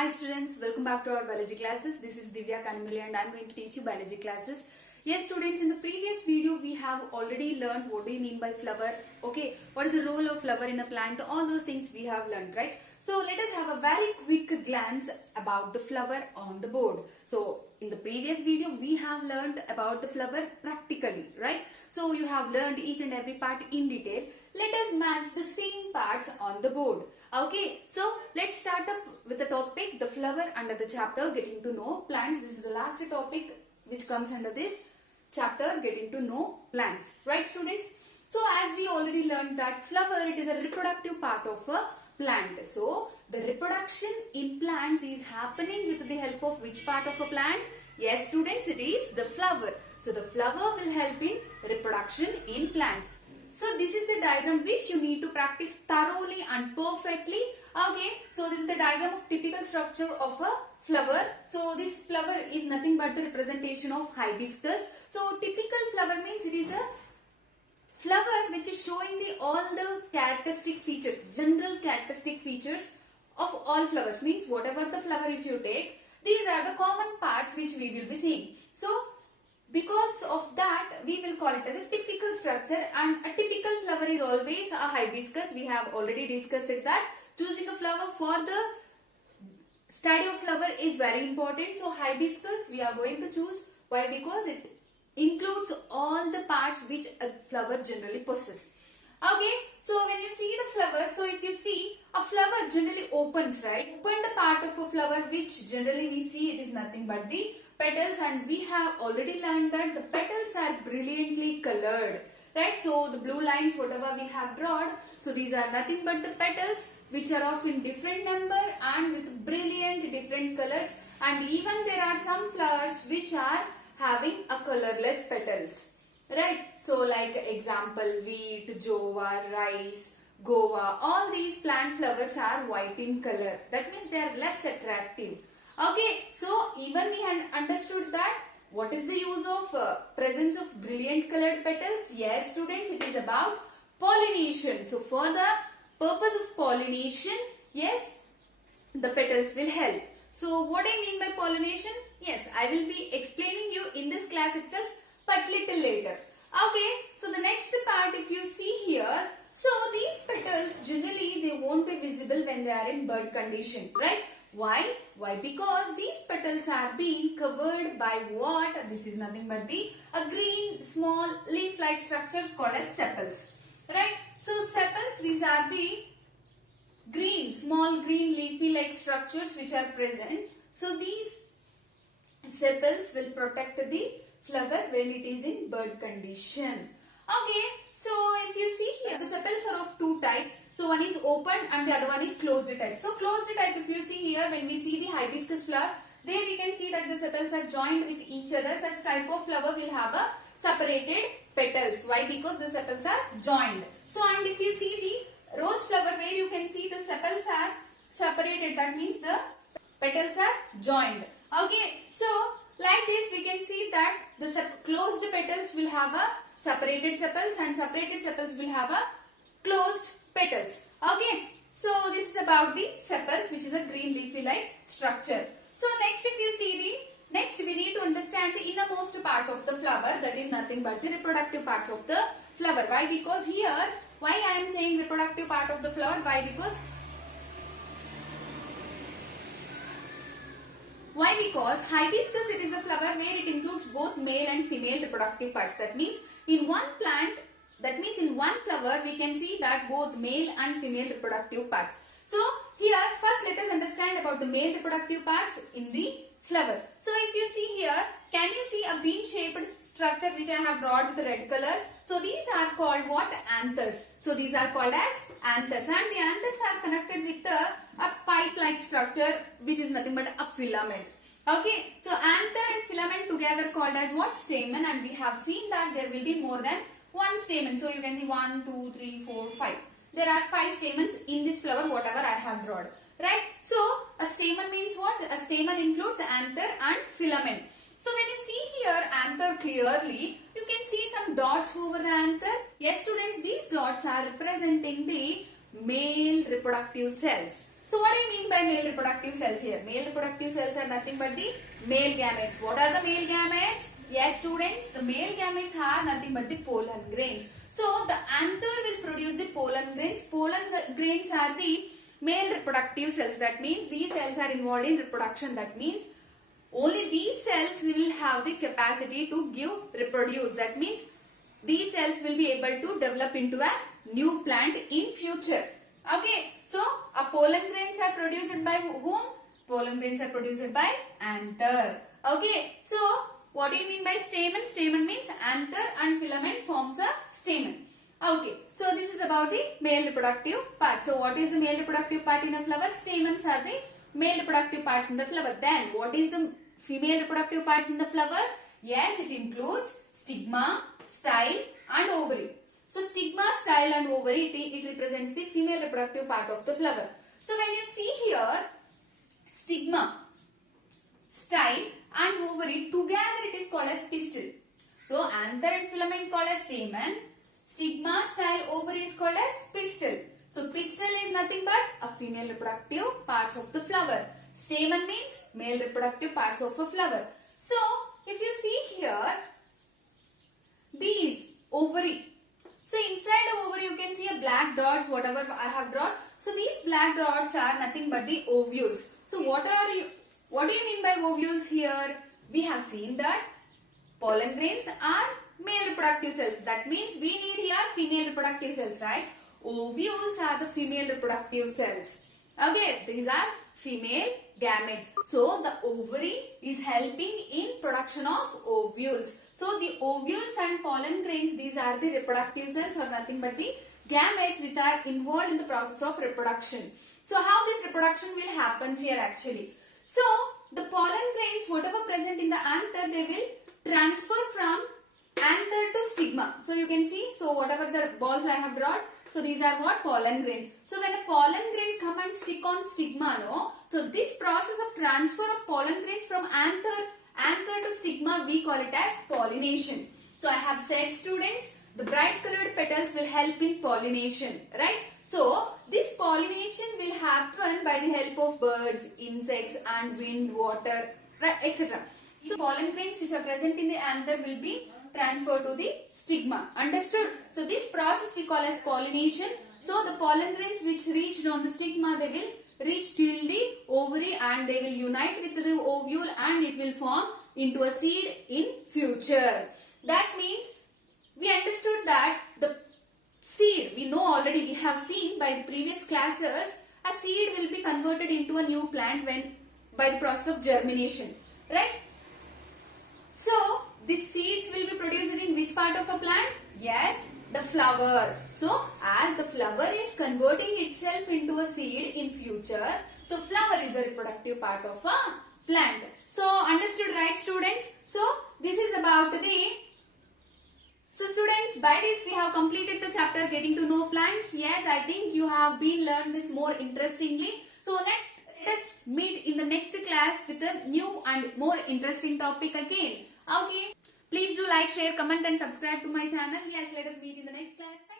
Hi students, welcome back to our biology classes. This is Divya Kanimali and I am going to teach you biology classes. Yes students, in the previous video we have already learned what do you mean by flower, okay, what is the role of flower in a plant, all those things we have learned, right? So let us have a very quick glance about the flower on the board. So in the previous video we have learned about the flower practically, right? So you have learned each and every part in detail. Let us match the same parts on the board. Okay, so let's start up with the topic, the flower under the chapter getting to know plants. This is the last topic which comes under this chapter, getting to know plants, right students? So as we already learned that flower, it is a reproductive part of a plant. So the reproduction in plants is happening with the help of which part of a plant? Yes students, it is the flower. So the flower will help in reproduction in plants. So this is the diagram which you need to practice thoroughly and perfectly. Okay, so this is the diagram of typical structure of a flower. So this flower is nothing but the representation of hibiscus. So typical flower means it is a flower which is showing all the characteristic features, general characteristic features of all flowers. Means whatever the flower if you take, these are the common parts which we will be seeing. So because of that, we will call it as a typical structure, and a typical flower is always a hibiscus. We have already discussed it that choosing a flower for the study of flower is very important. So hibiscus we are going to choose. Why? Because it includes all the parts which a flower generally possesses. Okay, so when you see the flower, so if you see a flower generally opens, right? Open the part of a flower which generally we see it is nothing but the petals, and we have already learned that the petals are brilliantly colored, right? So the blue lines whatever we have drawn, so these are nothing but the petals which are of in different number and with brilliant different colors, and even there are some flowers which are having a colorless petals, right? So like example wheat, jowar, rice, guava, all these plant flowers are white in color. That means they are less attractive. Okay, so even we had understood that what is the use of presence of brilliant colored petals? Yes students, it is about pollination. So for the purpose of pollination, yes, the petals will help. So what do I mean by pollination? Yes, I will be explaining you in this class itself, but little later. Okay, so the next part if you see here, so these petals generally they won't be visible when they are in bud condition, right? Why? Why? Because these petals are being covered by what? This is nothing but the green small leaf-like structures called as sepals, right? So sepals, these are the green, small green leafy-like structures which are present. So these sepals will protect the flower when it is in bud condition. Okay, so if you see here, the sepals are of two types. So one is open and the other one is closed type. So closed type, if you see here, when we see the hibiscus flower, there we can see that the sepals are joined with each other. Such type of flower will have a separated petals. Why? Because the sepals are joined. So and if you see the rose flower where you can see the sepals are separated, that means the petals are joined. Okay, so like this we can see that the closed petals will have a separated sepals and separated sepals will have a closed petals. Okay, so this is about the sepals, which is a green leafy like structure. So next if you see next we need to understand the innermost parts of the flower, that is nothing but the reproductive parts of the flower. Why? Because here, why I am saying reproductive part of the flower? Why? Because hibiscus, it is a flower where it includes both male and female reproductive parts. That means in one plant, that means in one flower we can see that both male and female reproductive parts. So here first let us understand about the male reproductive parts in the flower. So if you see here, can you see a bean shaped structure which I have drawn with red color? So these are called what? Anthers. So these are called as anthers, and the anthers are connected with a pipe like structure which is nothing but a filament. Okay, so anther and filament together called as what? Stamen, and we have seen that there will be more than one stamen. So you can see 1, 2, 3, 4, 5. There are 5 stamens in this flower whatever I have drawn. Right? So a stamen means what? A stamen includes anther and filament. So when you see here anther clearly, you can see some dots over the anther. Yes students, these dots are representing the male reproductive cells. So what do you mean by male reproductive cells here? Male reproductive cells are nothing but the male gametes. What are the male gametes? Yes, students, the male gametes are nothing but the pollen grains. So the anther will produce the pollen grains. Pollen grains are the male reproductive cells. That means these cells are involved in reproduction. That means only these cells will have the capacity to reproduce. That means these cells will be able to develop into a new plant in future. Okay, so pollen grains are produced by whom? Pollen grains are produced by anther. Okay, so what do you mean by stamen? Stamen means anther and filament forms a stamen. Okay, so this is about the male reproductive part. So what is the male reproductive part in a flower? Stamens are the male reproductive parts in the flower. Then what is the female reproductive parts in the flower? Yes, it includes stigma, style and ovary. So stigma, style and ovary, it represents the female reproductive part of the flower. So when you see here, stigma, style and ovary together it is called as pistil. So anther and filament called as stamen, stigma, style, ovary is called as pistil. So pistil is nothing but a female reproductive parts of the flower. Stamen means male reproductive parts of a flower. So if you see here, these ovary. So inside the ovary you can see a black dots whatever I have drawn. So these black dots are nothing but the ovules. So what do you mean by ovules here? We have seen that pollen grains are male reproductive cells. That means we need here female reproductive cells, right? Ovules are the female reproductive cells. Okay, these are female gametes. So the ovary is helping in production of ovules. So the ovules and pollen grains, these are the reproductive cells or nothing but the gametes which are involved in the process of reproduction. So how this reproduction will happen here actually? So the pollen grains whatever present in the anther, they will transfer from anther to stigma. So you can see, so whatever the balls I have drawn, so these are what? Pollen grains. So when a pollen grain come and stick on stigma, no? So this process of transfer of pollen grains from anther to stigma, we call it as pollination. So I have said students, the bright colored petals will help in pollination, right? So this pollination will happen by the help of birds, insects and wind, water, right, etc. So pollen grains which are present in the anther will be transferred to the stigma. Understood? So this process we call as pollination. So the pollen grains which reached on the stigma, they will reach till the ovary and they will unite with the ovule and it will form into a seed in future. That means we understood that the seed, we know already, we have seen by the previous classes, a seed will be converted into a new plant when by the process of germination, right? So these seeds will be produced in which part of a plant? Yes, the flower. So as the flower is converting itself into a seed in future, so flower is a reproductive part of a plant. So understood, right students? So this is about So students, by this we have completed the chapter getting to know plants. Yes, I think you have been learned this more interestingly. So let us meet in the next class with a new and more interesting topic again. Okay. Please do like, share, comment and subscribe to my channel. Yes, let us meet in the next class. Thank you.